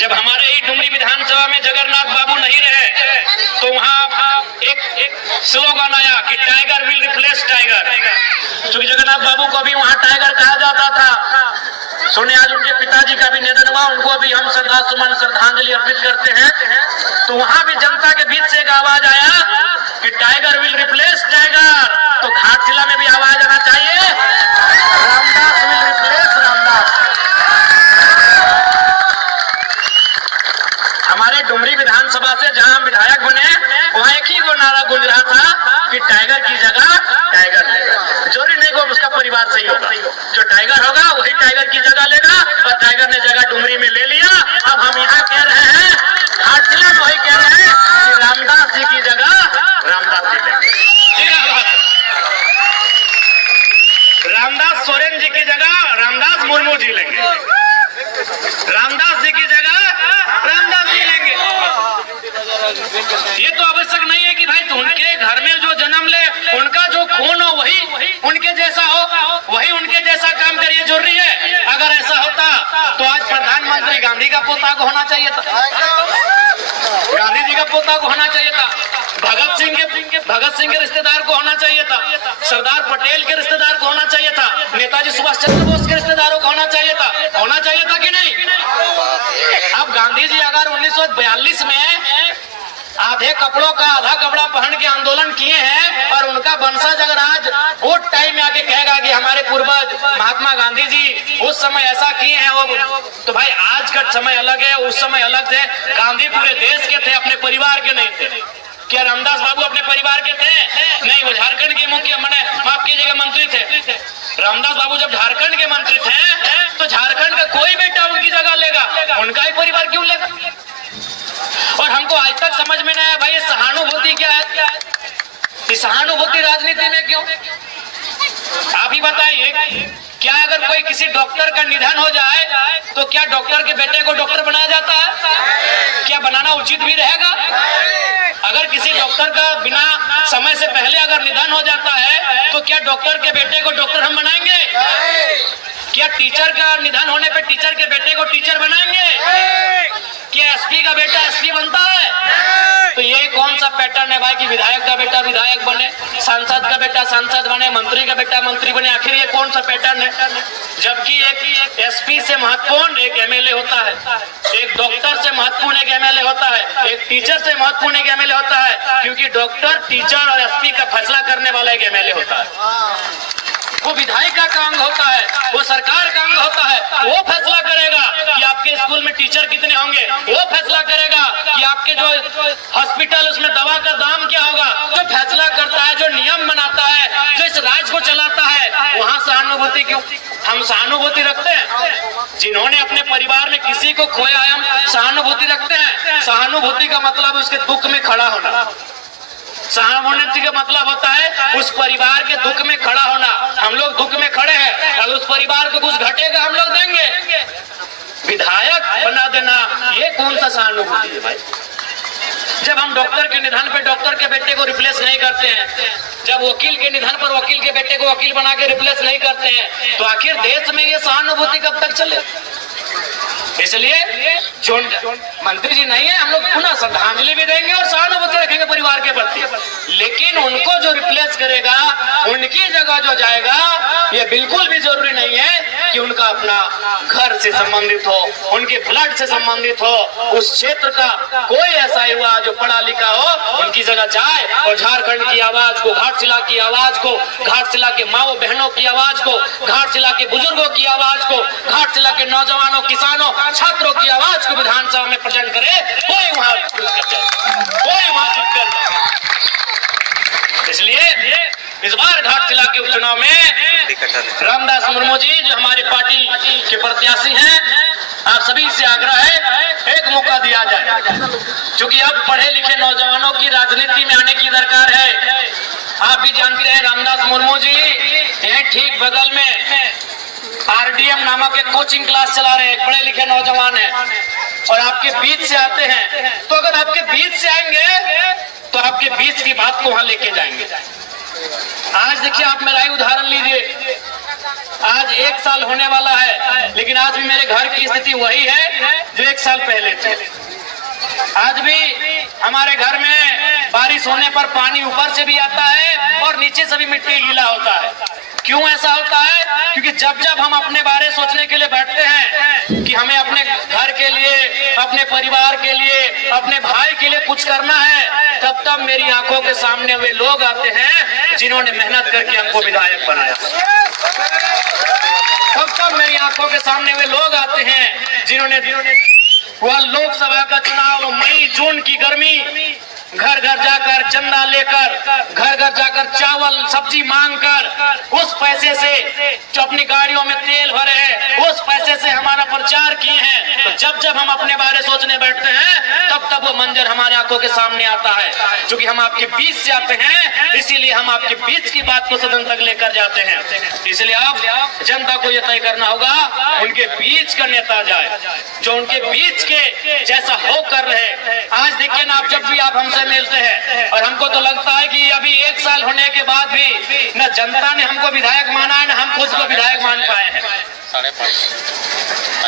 जब हमारे ही डुमरी विधानसभा में जगन्नाथ बाबू नहीं रहे तो वहाँ एक स्लोगन आया कि टाइगर विल रिप्लेस टाइगर। क्योंकि जगन्नाथ बाबू को भी वहाँ टाइगर कहा जाता था। सुने आज उनके पिताजी का भी निधन हुआ, उनको भी हम श्रद्धांजलि अर्पित करते हैं। तो वहाँ भी जनता के बीच से एक आवाज आया कि टाइगर विल रिप्लेस टाइगर। तो घाटशिला में भी आवाज आना चाहिए, रामदास विल रिप्लेस रामदास। हमारे डुमरी विधानसभा से जहां हम विधायक बने वहां एक ही वो नारा गूंज रहा था कि टाइगर की जगह टाइगर लेगा। जरूरी नहीं को उसका परिवार सही होगा, जो टाइगर होगा वही टाइगर की जगह लेगा। और टाइगर ने जगह डुमरी में ले लिया। अब हम यहाँ कह रहे हैं, घाटशिला में वही कह रहे हैं कि रामदास जी की जगह रामदास जी लेंगे। रामदास सोरेन जी की जगह रामदास मुर्मू जी लेंगे, रामदास जी की जगह रामदास जी लेंगे। ये तो आवश्यक नहीं है कि भाई उनके घर में जो जन्म ले उनका जो खून हो वही उनके जैसा हो, वही उनके जैसा काम करिए, जरूरी है। अगर ऐसा होता तो आज प्रधानमंत्री गांधी का पोता को होना चाहिए था, गांधी जी का पोता को होना चाहिए था, भगत सिंह के रिश्तेदार को होना चाहिए था, सरदार पटेल के रिश्तेदार को होना चाहिए था, नेताजी सुभाष चंद्र बोस के रिश्तेदारों को होना चाहिए था कि नहीं? अब गांधी जी अगर 1942 में आधे कपड़ों का आधा कपड़ा पहन के आंदोलन किए हैं और उनका वंशज अगर आज वो टाइम में आके कहेगा कि हमारे पूर्वज महात्मा गांधी जी उस समय ऐसा किए हैं, वो तो भाई आज का समय अलग है, उस समय अलग थे। गांधी पूरे देश के थे, अपने परिवार के नहीं थे। क्या रामदास बाबू अपने परिवार के थे? नहीं, वो झारखंड के मुख्य माफ कीजिएगा मंत्री थे। रामदास बाबू जब झारखंड के मंत्री थे तो झारखंड का कोई बेटा उनकी जगह लेगा, उनका ही परिवार क्यों लेगा? और हमको आज तक समझ में नहीं आया भाई ये सहानुभूति क्या है, ये सहानुभूति राजनीति में क्यों? आप ही बताइए, क्या अगर कोई किसी डॉक्टर का निधन हो जाए तो क्या डॉक्टर के बेटे को डॉक्टर बनाया जाता है? क्या बनाना उचित भी रहेगा? अगर किसी डॉक्टर का बिना समय से पहले अगर निधन हो जाता है तो क्या डॉक्टर के बेटे को डॉक्टर हम बनाएंगे? क्या टीचर का निधन होने पे टीचर के बेटे को टीचर बनाएंगे? क्या एसपी का बेटा एसपी बनता है? तो ये कौन सा पैटर्न है भाई कि विधायक का बेटा विधायक बने, सांसद का बेटा सांसद बने, मंत्री का बेटा मंत्री बने? आखिर ये कौन सा पैटर्न है? जबकि एक एसपी से महत्वपूर्ण एक एमएलए होता है, एक डॉक्टर से महत्वपूर्ण एक एमएलए होता है, एक टीचर से महत्वपूर्ण एक एमएलए होता है, क्योंकि डॉक्टर टीचर और एसपी का फैसला करने वाला एक एमएलए होता है। वो विधायिका का अंग होता है, वो सरकार का अंग होता है। वो फैसला करेगा कि आपके स्कूल में टीचर कितने होंगे, वो फैसला करेगा कि आपके जो हॉस्पिटल उसमें दवा का दाम क्या होगा, जो फैसला करता है, जो नियम बनाता है, जो इस राज्य को चलाता है। वहाँ सहानुभूति क्यों? हम सहानुभूति रखते हैं जिन्होंने अपने परिवार में किसी को खोया है, हम सहानुभूति रखते हैं। सहानुभूति का मतलब उसके दुख में खड़ा होना, सहानुभूति का मतलब होता है उस परिवार के दुख में खड़ा होना। हम लोग दुख में खड़े हैं, अगर उस परिवार को कुछ घटेगा हम लोग देंगे। विधायक बना देना ये कौन सा सहानुभूति है भाई? जब हम डॉक्टर के निधन पे डॉक्टर के बेटे को रिप्लेस नहीं करते हैं, जब वकील के निधन पर वकील के बेटे को वकील बना के रिप्लेस नहीं करते हैं, तो आखिर देश में ये सहानुभूति कब तक चले? इसलिए जो मंत्री जी नहीं है, हम लोग पुनः श्रद्धांजलि भी देंगे और सहानुभूति रखेंगे परिवार के प्रति। लेकिन उनको जो रिप्लेस करेगा, उनकी जगह जो जाएगा, ये बिल्कुल भी जरूरी नहीं है कि उनका अपना घर से संबंधित हो, उनके ब्लड से संबंधित हो, उस क्षेत्र का कोई ऐसा युवा जो पढ़ा लिखा हो उनकी जगह जाए और झारखंड की आवाज को, घाटशिला की आवाज को, घाटशिला के माओ बहनों की आवाज को, घाटशिला के बुजुर्गों की आवाज को, घाटशिला के नौजवानों, किसानों, छात्रों की आवाज को विधानसभा में प्रेजेंट करे। कोई वहां इसलिए इस बार घाटशिला के उपचुनाव में रामदास मुर्मू जी जो हमारी पार्टी के प्रत्याशी हैं, आप सभी से आग्रह है एक मौका दिया जाए, क्योंकि अब पढ़े लिखे नौजवानों की राजनीति में आने की दरकार है। आप भी जानते हैं रामदास मुर्मू जी यही ठीक बगल में आरडीएम नामक एक कोचिंग क्लास चला रहे हैं, पढ़े लिखे नौजवान हैं और आपके बीच से आते हैं। तो अगर आपके बीच से आएंगे तो आपके बीच की बात को वहां लेके जाएंगे। आज देखिए, आप मेरा ही उदाहरण लीजिए, आज 1 साल होने वाला है, लेकिन आज भी मेरे घर की स्थिति वही है जो 1 साल पहले थी। आज भी हमारे घर में बारिश होने पर पानी ऊपर से भी आता है और नीचे से भी मिट्टी गीला होता है। क्यों ऐसा होता है? क्योंकि जब जब हम अपने बारे सोचने के लिए बैठते हैं कि हमें अपने घर के लिए, अपने परिवार के लिए, अपने भाई के लिए कुछ करना है, तब तब मेरी आंखों के सामने वे लोग आते हैं जिन्होंने मेहनत करके हमको विधायक बनाया। तब मेरी आंखों के सामने वे लोग आते हैं जिन्होंने वह लोकसभा का चुनाव मई जून की गर्मी, घर घर जाकर चंदा लेकर, घर घर जाकर चावल सब्जी मांगकर, उस पैसे से जो अपनी गाड़ियों में तेल भरे हैं, उस पैसे से हमारा प्रचार किए हैं। तो जब जब हम अपने बारे सोचने बैठते हैं, तब तब वो मंजर हमारे आंखों के सामने आता है। क्योंकि हम आपके बीच से आते हैं, इसीलिए हम आपके बीच की बात को सदन तक लेकर जाते हैं। इसलिए आप जनता को यह तय करना होगा उनके बीच का नेता जाए, जो उनके बीच के जैसा हो कर रहे। आज देखिए ना, आप जब भी आप हमसे मिलते हैं, और हमको तो लगता है कि अभी 1 साल होने के बाद भी न जनता ने हमको विधायक माना है, न हम खुद को विधायक मान पाए हैं।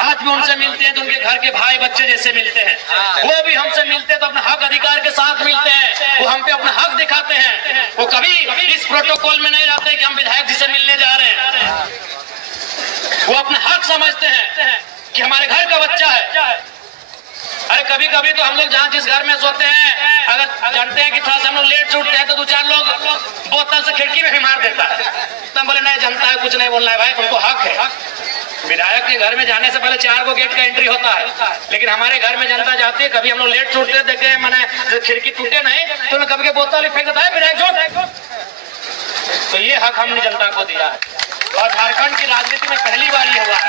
आज भी उनसे मिलते हैं तो उनके घर के भाई बच्चे जैसे मिलते हैं। वो भी हमसे मिलते हैं तो अपने हक अधिकार के साथ मिलते हैं, वो हम पे अपना हक दिखाते हैं। वो कभी इस प्रोटोकॉल में नहीं रहते कि हम विधायक जी से मिलने जा रहे हैं। वो अपना हक समझते हैं कि हमारे घर का बच्चा है। अरे कभी कभी तो हम लोग जहाँ जिस घर में सोते हैं, अगर जानते हैं कि थोड़ा सा हम लोग लेट से उठते हैं, तो 2-4 लोग बोतल से खिड़की में भी मार देता है। तो हम बोले नहीं, जनता है, कुछ नहीं बोलना है भाई, उनको हक है। विधायक के घर में जाने से पहले 4 गो गेट का एंट्री होता है, लेकिन हमारे घर में जनता जाती है। कभी हम लोग लेट से उठते देखे हैं, मैंने खिड़की टूटे नहीं तो कभी के बोतल फेंक देता है विधायक जो। तो ये हक हमने जनता को दिया है, और झारखंड की राजनीति में पहली बार ये हुआ है